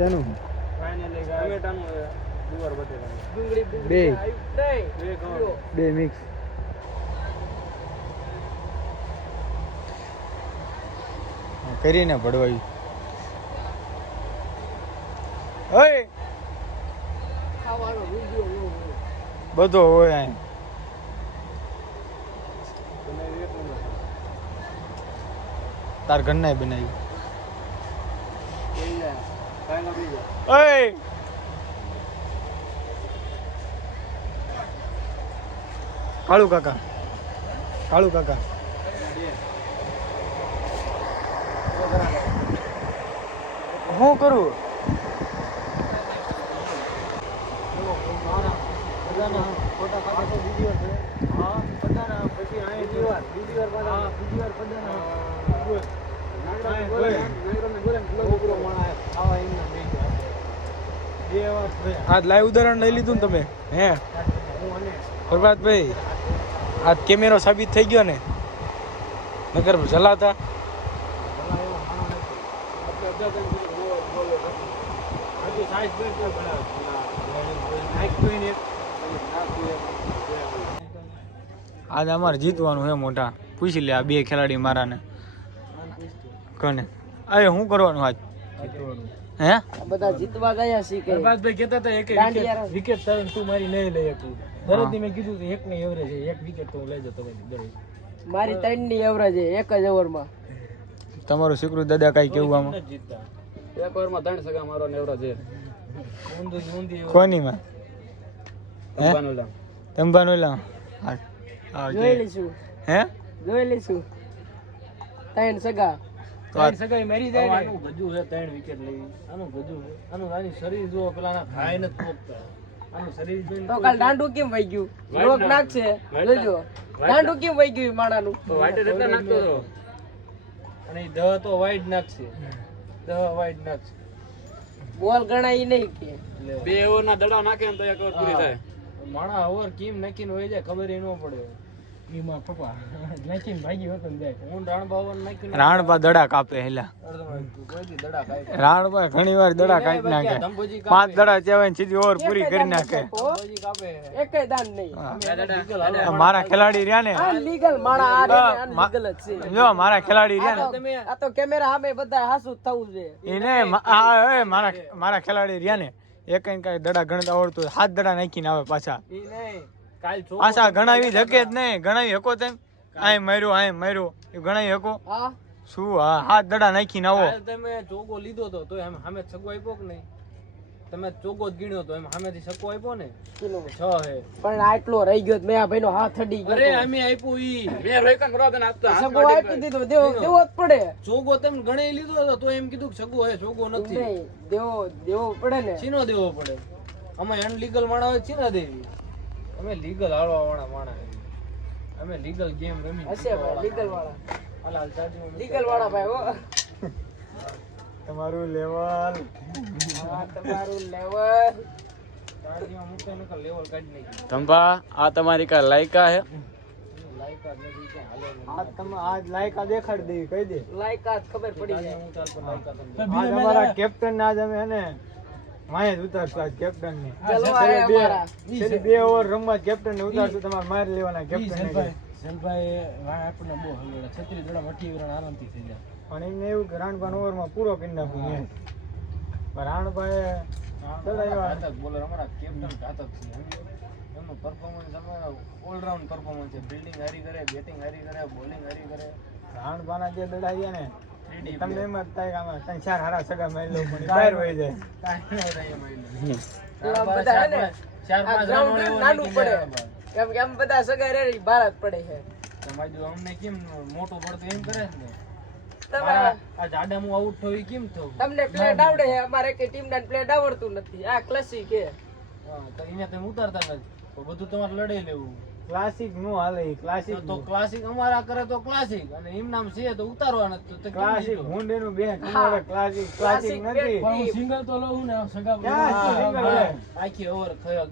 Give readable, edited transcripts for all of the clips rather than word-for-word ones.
તેનું ફાઇનલી ટમેટાનું ગુવાર બટેટાનું ડુંગળી બે નહીં બે મિક્સ કરીને ભડવાયું ઓય ખાવાનો વિડિયો બધો હોય અહીં તમે એક નંબર તાર ઘરના બનાવ્યું બીજા કાંગા બીજા ઓય કાળુ કાકા હું કરું ફોટા કાઢો વિડિયો છે હા બધાના પછી આ બીજી વાર હા બીજી વાર બધાના આજ લાઈવ ઉદાહરણ લઈ લીધું ને તમે હે પ્રભાતભાઈ આજ કેમેરો સાબિત થઈ ગયો ને નગર જલાતા આજ અમારે જીતવાનું હે મોટા પૂછી લે આ બે ખેલાડી મારાને કને અરે શું કરવાનું આજ હે બધા જીતવા ગયા છે કે પ્રભાતભાઈ કહેતા હતા એક વિકેટ તું મારી નહીં લઈ શકું દરરોજ મેં કીધું કે એક ની એવરેજ છે એક વિકેટ તો હું લઈ જતો દરરોજ મારી 3 ની એવરેજ છે એક જ ઓવરમાં તમારું સ્વીકૃત દાદા કઈ કેવું આમાં એક ઓવરમાં 3 સગા મારો નેવરો છે ઊંધી કોનીમાં તંબાનું લા જોઈ લઈશું હે જોઈ લઈશું 3 સગા ત્રણ સગાઈ મરી જાય ને આનું ગજુ છે 3 વિકેટ લેવી આનું ગજુ છે આનું આની શરીર જો પેલાના ખાય ન પોકતા આનું શરીર જોઈને તો કાલ દાંડુ કેમ વઈ ગયું રોગ નાખશે જોજો દાંડુ કેમ વઈ ગયું માણાનું તો વાઈટ એટલે નાખતો હતો અને ઈ દહ તો વાઈડ નાખશે બોલ ગણાય નહીં કે બે ઓવરના દડા નાખે ને તો એક ઓવર પૂરી થાય માણા ઓવર કેમ નાખીને હોય જાય ખબર ન પડે ઈમાં પપ્પા નાખીને ભાગી હોત ને જાય હું રાણબા નાખીને રાણબા દડા કાપે હેલા કોઈ દડા ખાય રાણબા ઘણી વાર દડા કાપી નાખે 5 દડા ચેવાય સીધી ઓવર પૂરી કરી નાખે ધંભોજી કાપે એકેય દાન નહીં મારા ખેલાડી રહ્યા ને આ લીગલ માણા આ લીગલ જ છે જો મારા ખેલાડી રહ્યા ને આ તો કેમેરા સામે બધા હાસુ થવું છે એને મારા ખેલાડી રહ્યા ને એક કઈ દડા ગણતા આવડતું 7 દડા નાખીને આવે પાછા ઈ નહીં કાલ પાછા ગણાવી શકે જ નહીં ગણાવી શકો તેમ આય માર્યો એ ગણાવી શકો હા શું હા 7 દડા નાખીને આવો કાલ તમે ચોગો લીધો તો તોય સામે છગો આપ્યો કે નહીં તમે ચોગો જ ગણ્યો તો એમ સામેથી છગો આપ્યો ને 6 હે પણ આટલો રહી ગયો મેં આ ભાઈનો હાથ અડી ગયો અરે અમે આપ્યું ઈ મેં રેકન કરવા તને આપતા સગો આપી દીધો દેવો જ પડે ચોગો તમે ગણી લીધો હતો તો એમ કીધું કે છગો હે ચોગો નથી નહીં દેવો પડે ને ચીનો દેવો પડે અમે અનલીગલ માણા હોય ચીના દેવી અમે લીગલ હાલવા વાળા માણા અમે લીગલ ગેમ રમી હશે ભાઈ લીગલ વાળા હાલ ચાર્જિંગ લીગલ વાળા ભાઈ હો તમારું લેવલ હા તમારું લેવલ ચાર્જિંગ મૂકે નકર લેવલ કાઢી નાખી ધંભા આ તમારી કા લાયકા હે લાયકા નથી કે હાલે આ તમે આજ લાયકા દેખાડી દેવી કહી દે લાયકાત ખબર પડી જાય હું ચાલ પર લાયકા તમને આજ અમારા કેપ્ટન ને આજ અમે હે માય ઉતારશું આજ કેપ્ટન ને ચલો આયા અમારા છેલ્લી 2 ઓવર રમવા કેપ્ટન ને ઉતારશું તમારે માર લેવાના કેપ્ટન ને જલભાઈ વાહ આપણને બહુ હલવેડા 36 દડા 28 રન આરામથી થઈ જાય પણ એમને એવું કે રાણભાઈ ઓવર માં પૂરો કરી નાખું મેં પણ રાણભાઈ ઘાતક બોલર અમારા કેપ્ટન ઘાતક છે એમનું પરફોર્મન્સ અમારા ઓલરાઉન્ડ પરફોર્મન્સ છે ફિલ્ડિંગ હારી કરે બેટિંગ હારી કરે બોલિંગ હારી કરે રાણભાના જે દડા ગયા ને તમને એમ જ થાય કે આમાં 3-4 હારા સગા મારી લો પણ બહાર વહી જાય કાંઈ ન થાય એમાં એવા બધા હે ને ચાર આ પાંચ ગ્રાઉન્ડ રન નાનું પડે કેમ કે આમ બધા સગા રે ભારત પડે છે તમારે અમને કેમ મોટો પડતો એમ કરે છે ને તમે આ જાડામું આઉટ થયું કેમ થયું તમને પ્લેટ આવડે છે અમારે કે ટીમ ના પ્લેટ આવડતું નથી આ ક્લાસિક છે તો એને તમે ઉતારતા નથી તો બધું તમારે લડાઈ લેવું ક્લાસિક નો હાલે ક્લાસિક તો ક્લાસિક અમારા કરે તો ક્લાસિક અને એમ નામ છે તો ઉતારવા નથી તો ક્લાસિક ભૂંડેનું બે તમારે ક્લાસિક નથી પણ હું સિંગલ તો લઉં ને સગા ક્યાં single લે? આખી ઓવર થયો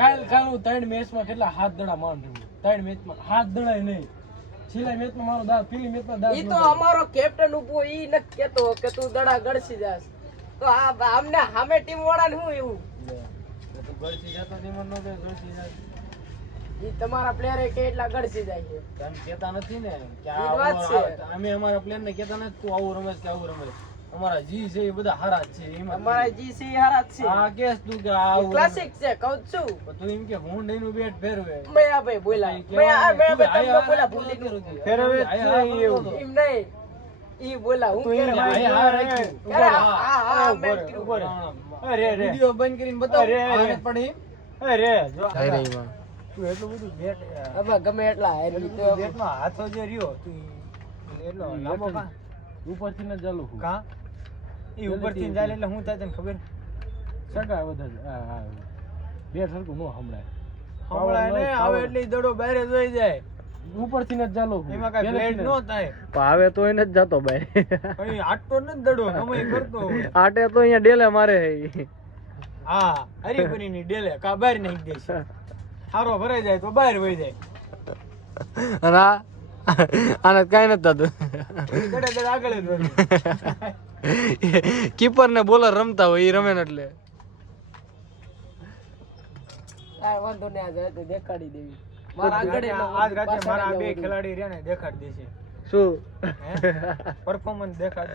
કાલ હું 3 મેચમાં કેટલા 7 દડા માંડ રહ્યો 3 મેચમાં 7 દડા નહીં છેલ્લા મેચમાં મારો દાવ પેલી મેચમાં દાવ ઈ તો અમારો કેપ્ટન ઉભો ઈ ન કેતો કે તું દડા ગળસી જાસ તો આમને સામે ટીમ વાળા ને શું એવું તું ગળસી જતો ધીમો ન કે ગળસી જાય ઈ તમારા પ્લેયર કે એટલા ગળસી જાય છે એમ કહેતા નથી ને કે ઈ વાત છે. અમે અમારા પ્લેયર ને કહેતા નથી તું આવું રમેશ કે આવું રમેશ અમારા જી છે એ બધા હારા જ છે એમાં અમારા જીસી હારા જ છે આ કેસ તું કે આવું ક્લાસિક છે કહું છું પણ તું એમ કે હું નું બેટ ફેરવે મયા ભાઈ બોલા મયા ભાઈ તમને બોલા ભૂલી ગયો ફેરવે જ છે એવું એમ નહીં ઈ બોલા હું તું એમ કે હા રાખ્યું અરે હા મેં કીધું. વિડિયો બંધ કરીને બતાવ આને પણ એમ અરે જો થઈ રહી માં તું એટલું બધું બેટ હવે ગમે એટલા હારી તો બેટમાં હાથો જે રહ્યો તું એટલો લાંબો કા ઉપરથી ને ચાલુ હું કા ઈ ઉપરથી જાય એટલે હું થાય તને ખબર સગા વધારે બે સરખું નો હમણાં હમણાં ને આવે એટલે ઈ દડો બહાર જોઈ જાય ઉપરથી ને ચાલુ એમાં કાંઈ બ્લેડ નો થાય આવે તો એને જ જતો ભાઈ અહીં આટતો નથી દડો ગમે ઈ કરતો આટે તો અહીંયા ડેલે મારે હા હરીફરીની ડેલે કા બહાર નાખી દે છે હારો ભરાઈ જાય તો બહાર વહી જાય અને આને કાંઈ નથી થતું ઈ દડે દડે આગળ જ વળે કીપર ને બોલર રમતા હોય એ રમે ને એટલે આ વાંધો ને આ જાય તો દેખાડી દેવી મારા આગળ એટલો આજ રાતે પાછળ મારા જવું બે હતું. ખેલાડી રહ્યા ને દેખાડી દેશે શું પરફોર્મન્સ દેખાડ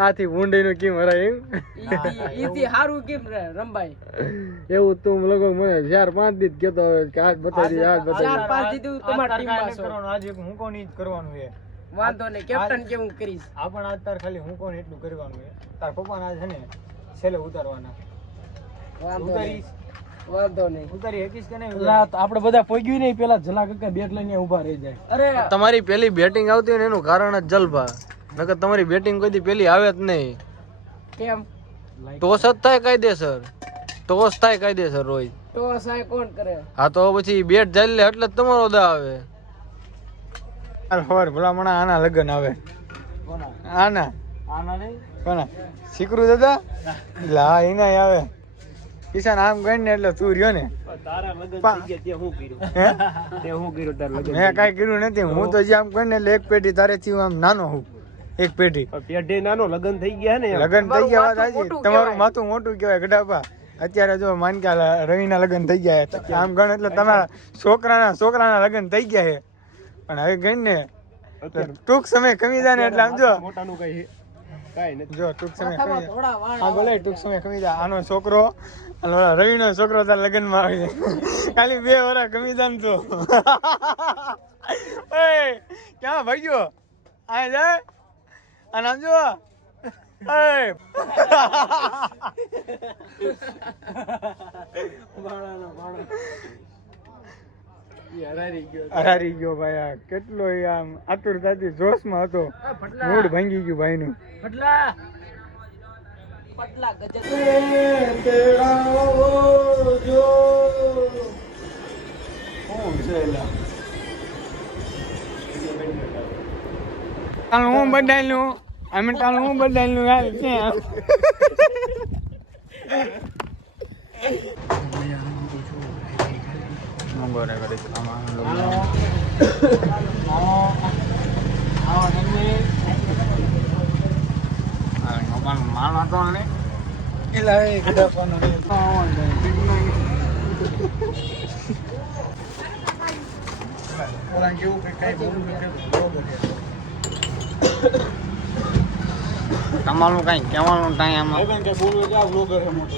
આથી ઊંડી નું કેમ હરાય એમ ઈથી હારું કેમ રંબાઈ એવું તું લગભગ મને 4-5 દી કેતો હવે કે હાથ બતાવી દે હાથ બતાવી ચાર પાંચ દીધું તમારી ટીમ માં છો કરવાનું આજે હું કોણ ઈ જ કરવાનું છે વાંધો ને કેપ્ટન કેવું કરીશ આ પણ આજ તાર ખાલી હું કોણ એટલું કરવાનું છે તાર પપ્પાને આજ છે ને છેલ્લે ઉતારવાના વાંધો નહીં ઉતારીશ વાંધો નહીં ઉતારી શકીશ કે નહીં રાત આપણે બધા પોગ્યું નહીં પેલા જલા કાકા બેટ લઈને ઊભા રહી જાય અરે તમારી પેલી બેટિંગ આવતી હોય ને એનું કારણ જ જલભા નકર તમારી બેટિંગ કોઈ દી પેલી આવે જ નહીં કેમ ટોસ જ થાય કાયદેસર ટોસ થાય કાયદેસર રોજ ટોસ આ કોણ કરે હા તો પછી બેટ જાય લે એટલે જ તમારો દા આવે ખબર ભલામણા આના લગન આવે આના આના નહીં કોના શીકરું દાદા લા એના આવે કિસાન આમ ગઈ ને એટલે તું રહ્યો ને તારા લગન પા- થઈ ગયા તે હું કર્યું હે તે હું કર્યું તાર લગન મેં કાંઈ કર્યું નથી હું તો જે આમ ગઈ ને એટલે એક પેટી તારેથી હું આમ નાનો હું એક પેટી પેઢે નાનો લગન થઈ ગયા ને લગન થઈ ગયા વાત માથું હાચી મોટું તમારું કહેવાય. માથું મોટું કહેવાય ગઢાપા અત્યારે જો માનકા રવિના લગન થઈ ગયા છે. આમ ગણ એટલે તમારા છોકરાના લગન થઈ ગયા છે પણ હવે ગઈ ને તો ટૂંક સમય કમી જાય ને એટલે આમ જો મોટાનું કઈ કાઈ નથી જો ટૂંક સમય કમી માથામાં જાય થોડા વાળ હા બોલે ટૂંક સમય કમી જાય આનો છોકરો અને ઓલા રવિનો છોકરો તાર લગ્નમાં આવી જાય ખાલી 2 વર્ષ કમી જાય ને તો ઓય ક્યાં ભાગ્યો આ જાય અને આમ જો ઓય હરારી ગયો ભાઈ આ કેટલો ઈ આમ આતુરતાથી જોશમાં હતો મૂડ ભાંગી ગયું ભાઈનું પટલા ગજત હું બદલાયું અમે તાલ હું બદલાયું યાર ક્યાં મંગો રે કરી માનો તો ને એલા એ ગડપાનો ઓલા કેવું કે કઈ બોલું કે બરોબર છે તમારું કઈ કહેવાનું ટાઈમ આમાં કે બોલવું જા બ્લોગર હે મોટો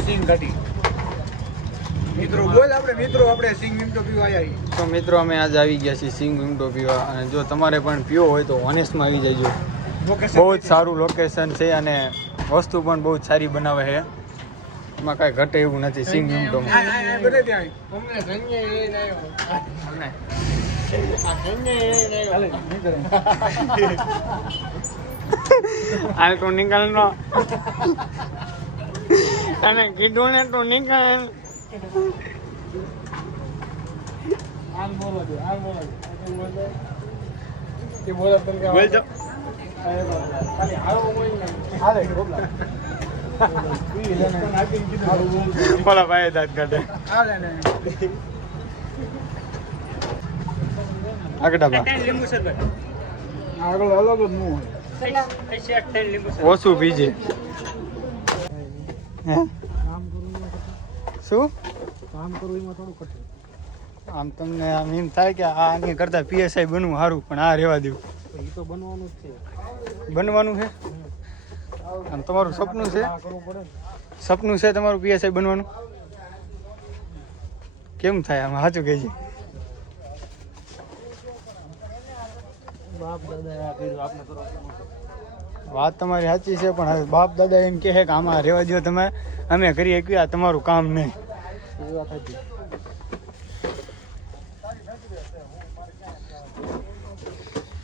સિંગ ગાડી મિત્રો બોલ આપણે સિંગ મિમટો પીવા આવ્યા તો મિત્રો અમે આજે આવી ગયા છીએ સિંગ મિમટો પીવા અને જો તમારે પણ પીવો હોય તો ઓનેસ્ટમાં આવી જજો બહુ જ સારું લોકેશન છે અને વસ્તુ પણ બહુ જ સારી બનાવે છે એમાં કાંઈ ઘટે એવું નથી સિંગ મિમટોમાં હાલ તું નીકળ નો તને કીધું ને તું નીકળ આમ બોલો દે તે બોલે તને કે બોલ જો ખાલી હારો મોઈ ને હાલે બોલા બોલા ભાઈ દાંત કાઢે હાલે ને આગળ બા આગળ અલગ જ નું હોય ઓછું પીજે હે શું કામ કરવું એમાં થોડું કઠિન. આમ તમને આમ એમ થાય કે આની કરતાં પીએસઆઈ બનવું સારું, પણ આ રહેવા દઉં. એ તો બનવાનું જ છે. બનવાનું છે આમ તમારું સપનું છે? આ કરવું પડે ને. સપનું છે તમારું પીએસઆઈ બનવાનું? કેમ થાય આમાં સાચું કહેજે. બાપ દાદા આ કર્યું આપણે કરવાનું. વાત તમારી સાચી છે, પણ હવે બાપ દાદા એમ કહે કે આમાં રહેવા દો તમે, અમે કરી શકીએ, આ તમારું કામ નહીં. એ વાત હતી.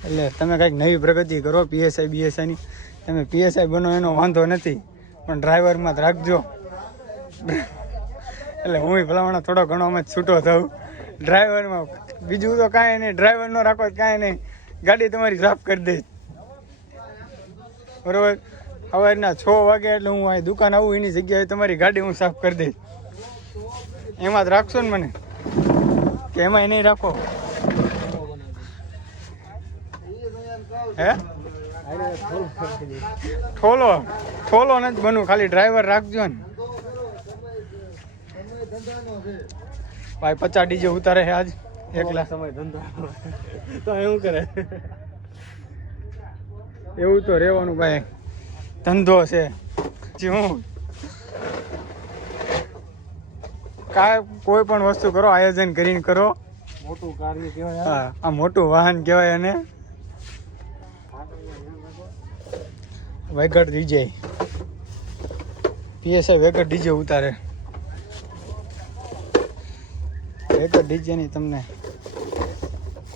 એટલે તમે કંઈક નવી પ્રગતિ કરો પીએસઆઈ બીએસઆઈની. તમે પીએસઆઈ બનો એનો વાંધો નથી, પણ ડ્રાઈવરમાં જ રાખજો. એટલે હું ભલામણ થોડો ઘણો અમે છૂટો થઉં ડ્રાઈવરમાં. બીજું તો કાંઈ નહીં, ડ્રાઈવર નો રાખો કાંઈ નહીં, ગાડી તમારી સાફ કરી દઈશ. બરોબર, સવારના 6 વાગે એટલે હું અહીં દુકાન આવું એની જગ્યાએ તમારી ગાડી હું સાફ કરી દઈશ. એમાં જ રાખશો ને મને, કે એમાં નહીં રાખો? હે ઠોલો નથી બનવું, ખાલી ડ્રાઈવર રાખજો ને. ભાઈ 50 ડીજે ઉતારે છે આજ એકલા. સમય ધંધો તો એવું કરે. એવું તો રહેવાનું ભાઈ, ધંધો છે. હું કોઈ પણ વસ્તુ કરો આયોજન કરીને કરો. મોટું કાર્ય કહેવાય. હા, આ મોટું વાહન કહેવાય. અને Vegad DJ, PSI Vegad DJ ઉતારે. વેગડ ડીજેની તમને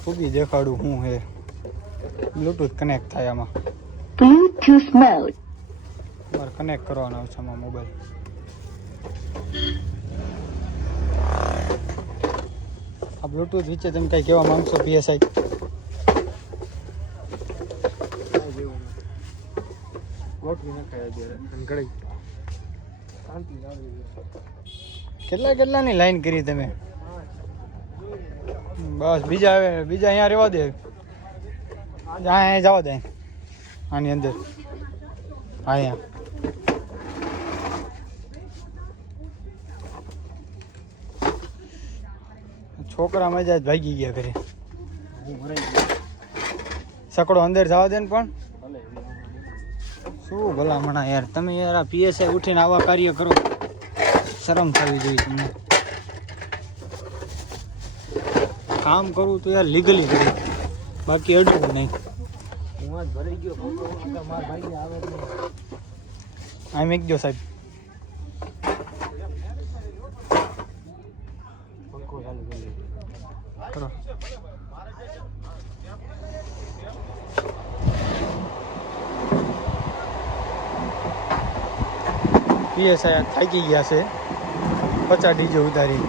ખૂબી દેખાડું હું હે. બ્લૂટૂથ કનેક્ટ થાય આમાં. Bluetooth mode. તમારે કનેક્ટ કરવાનો આવશે આમાં મોબાઈલ. આ બ્લૂટૂથ વિશે તમે કઈ કહેવા માંગશો પીએસઆઈ? ગોઠવી નખાય અત્યારે અને ઘડી શાંતિ જાળવી. કેટલાની લાઈન કરી તમે? બસ બીજા આવે, બીજા અહીંયા રહેવા દે. અહીંયા જવા દે, આની અંદર. અહીંયા છોકરા મજા જ ભાગી ગયા ઘરે. સકડો અંદર જવા દે ને. પણ શું ભલામણા યાર, તમે યાર આ પીએસઆઈ ઉઠીને આવા કાર્ય કરો, શરમ થવી જોઈએ તમને. કામ કરવું તો યાર લીગલી કરવું, બાકી અડવું નહીં. હું આજ ભરાઈ ગયો મારા ભાઈ આવે જ નહીં. આમ એક જો સાહેબ પંખો ચાલુ કરી દે. કરો. પીએસઆઈ થાકી ગયા છે 50 ડીજે ઉતારી.